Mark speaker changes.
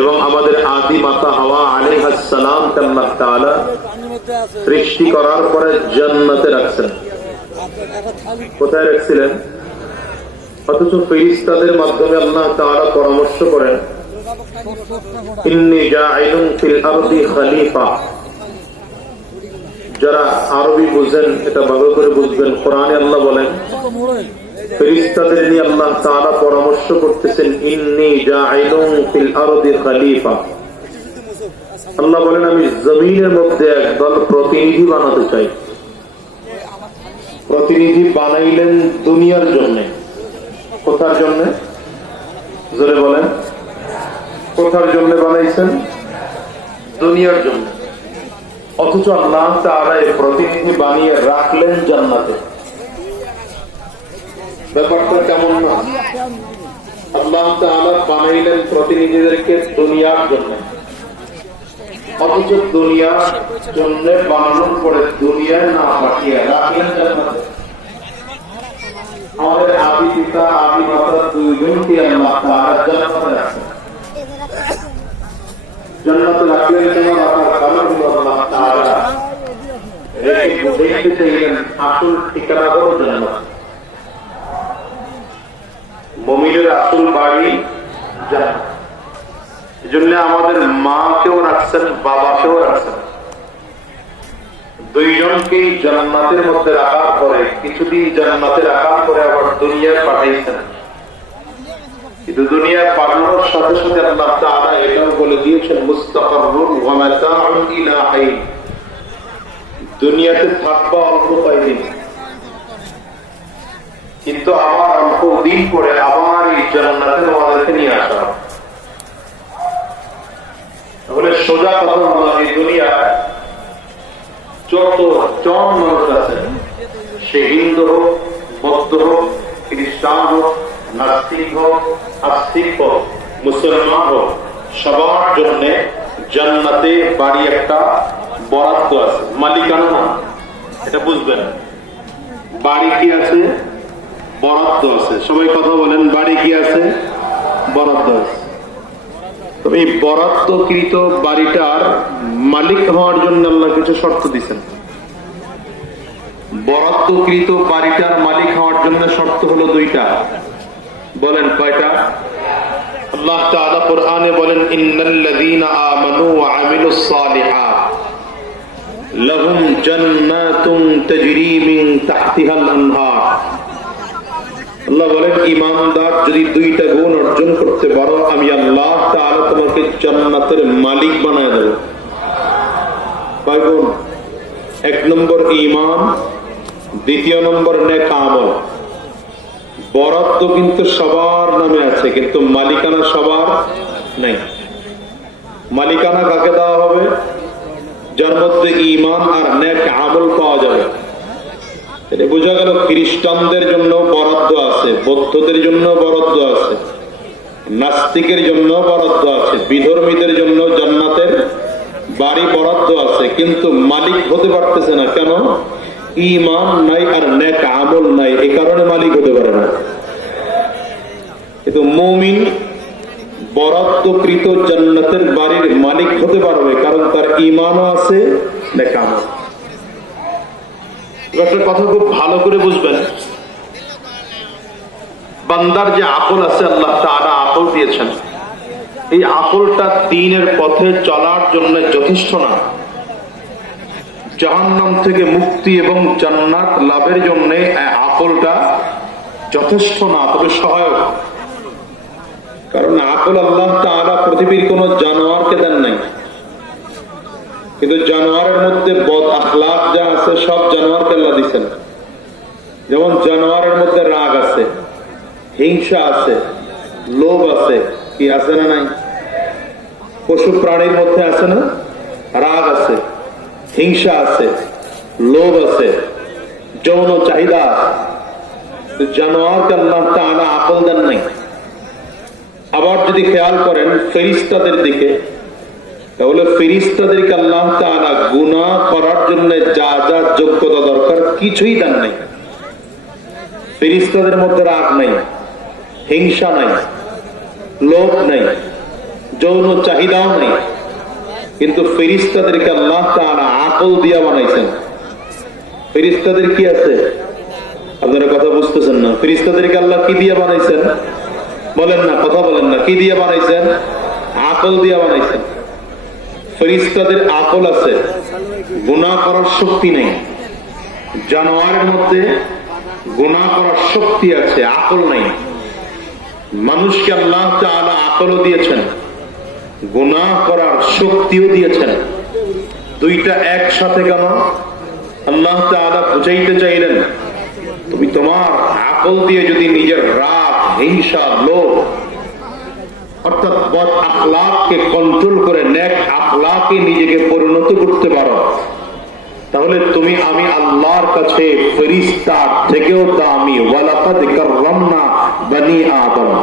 Speaker 1: এবং আমাদের আদি মাতা হাওয়া আলাইহাসসালাম আল্লাহ তাআলা সৃষ্টি করার পরে জান্নাতে রাখছেন। কোথায় রাখছিলেন? অথচ ফেরিস্তাদের মাধ্যমে আল্লাহ তারা পরামর্শ করেন যারা আরবি বুঝেন, এটা ভালো করে বুঝবেন। কোরআনে আল্লাহ বলেন পরামর্শ করতেছেন আমি জমিনের মধ্যে একদল প্রতিনিধি বানাতে চাই। প্রতিনিধি বানাইলেন দুনিয়ার জন্য। কোথার জন্য? জোরে বলেন। কোথার জন্য বানাইছেন? দুনিয়ার জন্য। অথচ আল্লাহ তারা প্রতিনিধি বানিয়ে রাখলেন জান্নাতে। ব্যাপারটা কেমন না। আল্লাহ তাআলা বানাইলেন প্রতিনিধিদেরকে দুনিয়ার জন্য। অথচ দুনিয়ার জন্য বানানোর পরে দুনিয়ায় না পাঠিয়ে রাখলেন আমাদের আদি পিতা, আদি মাতা দুইজনকে আল্লাহ তাআলা জান্নাতে রাখেন জান্নাতে রাখলেন কেন? রাখার কারণ হলো আল্লাহ রেখে দেখতে চাইলেন আসল ঠিকানা হলো জান্নাত। মমিনের আসল বাড়ি জান্নাত এজন্য আমাদের মাকেও রাখছেন, বাবাকেও রাখছেন। দুইজনকেই জান্নাতের মধ্যে রাখার পরে, কিছুদিন জান্নাতে রাখার পরে আবার দুনিয়ায় পাঠাইছেন। কিন্তু দুনিয়ায় পাঠানোর সাথে সাথে আল্লাহ তাআলা এটাও বলে দিয়েছেন মাতাউন দুনিয়াতে থাকবা অল্প কয়েকদিন। কিন্তু আবার অল্প দিন পরে আবার এই জান্নাতে আমাদেরকে নিয়ে আসা হবে। তাহলে সোজা কথা হলো এই দুনিয়ায়। যত জন মানুষ আছে, সে হিন্দু হোক, বৌদ্ধ হোক, খ্রিস্টান হোক, নাস্তিক হোক, আস্তিক হোক, মুসলমান হোক, সবার জন্য জান্নাতে বাড়ি একটা বরাদ্দ আছে। মালিকানা এটা বুঝবেন। বাড়ি কি আছে? বরাদ্দ আছে। সবাই কথা বলেন, বাড়ি কি আছে? বরাদ্দ আছে। তবে এই বরাদ্দকৃত বাড়িটার মালিক হওয়ার জন্য আল্লাহ কিছু শর্ত দিচ্ছেন বরাদ্দকৃত বাড়িটার মালিক হওয়ার জন্য শর্ত হলো দুইটা। বলেন কয়টা? আল্লাহ তাআলা কোরআনে বলেন, ইন্নাল্লাযীনা আমানু ওয়া আমিলুস সালিহাত। লাহুম জান্নাতুন তাজরি মিন তাহতিহাল আনহার। আল্লাহ বলেন, ইমানদার যদি দুইটা গুণ অর্জন করতে পারো, আমি আল্লাহ তাআলা তোমাকে জান্নাতের মালিক বানায় দেব। কয় এক নম্বর ইমান দ্বিতীয় নম্বর নেক বরাদ্দ কিন্তু সবার নামে আছে, কিন্তু মালিকানা সবার নেই। মালিকানা কাকে দেওয়া হবে? যার মধ্যে ইমান আর নেক আমল পাওয়া যাবে। এটা বোঝা গেল খ্রিস্টানদের জন্য বরাদ্দ আছে, বৌদ্ধদের জন্য বরাদ্দ আছে, নাস্তিকের জন্য বরাদ্দ আছে, বিধর্মীদের জন্য জান্নাতের বাড়ি বরাদ্দ আছে, কিন্তু মালিক হতে পারতেছে না। কেন? ইমান নাই আর নেক আমল নাই এই কারণে মালিক হতে পারে না। কিন্তু মমিন বরাদ্দকৃত জান্নাতের বাড়ির মালিক হতে পারবে, কারণ তার ইমানও আছে নেক আমল একটা কথা খুব ভালো করে বুঝবেন। বান্দার যে আকল আছে, আল্লাহ তাআলা আকল দিয়েছেন। এই আকলটা দিনের পথে চলার জন্য যথেষ্ট না। জাহান্নাম থেকে মুক্তি এবং জান্নাত লাভের জন্য আকলটা যথেষ্ট না, তবে সহায়ক। কারণ আকল আল্লাহ তাআলা পৃথিবীর কোন জানোয়ারকে দেন নাই। কিন্তু জানোয়ারের মধ্যে বদ আখলাক যা আছে, সব জানোয়ারকে আল্লাহ দিচ্ছেন যেমন জানোয়ারের মধ্যে রাগ আছে, হিংসা আছে, লোভ আছে, কি আছে না নাই? পশু প্রাণীর মধ্যে আছে না? রাগ আছে, হিংসা আছে, লোভ আছে, যৌন চাহিদা আছে। জানোয়ারকে আল্লাহ তাআলা আকল দেন নাই। আবার যদি খেয়াল করেন, ফেরিস্তাদের দিকে তাহলে ফেরিস্তাদেরকে আল্লাহ তাআলা গুনাহ করার জন্য যা যা যোগ্যতা দরকার কিছুই দেন নাই। ফেরিস্তাদের মধ্যে রাগ নাই, হিংসা নাই, লোভ নাই, যৌন চাহিদাও নেই। কিন্তু ফেরিস্তাদেরকে আল্লাহ তাআলা আকল দিয়া বানাইছেন। ফেরিস্তাদের কি আছে? আপনারা কথা বুঝতেছেন না। ফেরিস্তাদেরকে আল্লাহ কি দিয়ে বানাইছেন? বলেন না, কথা বলেন না। কি দিয়ে বানাইছেন? আকল দিয়া বানাইছেন। ফেরিস্তাদের আকল আছে, গুণা করার শক্তি নেই। জানোয়ারের মধ্যে গুণা করার শক্তি আছে, আকল নেই। মানুষকে আল্লাহ তাআলা আকলও দিয়েছেন গুনাহ করার শক্তিও দিয়েছেন। দুইটা একসাথে কেন আল্লাহ তাআলা বুঝাইতে চাইলেন, তুমি তোমার আকল দিয়ে যদি নিজের রাগ, হিংসা, লোভ অর্থাৎ বদ আখলাককে কন্ট্রোল করে, নেক আখলাকে নিজেকে পরিণত করতে পারো। তাহলে তুমি, আমি আল্লাহর কাছে ফেরিস্তার থেকেও দামি। ওয়ালাকাদ কাররামনা বনি আদম।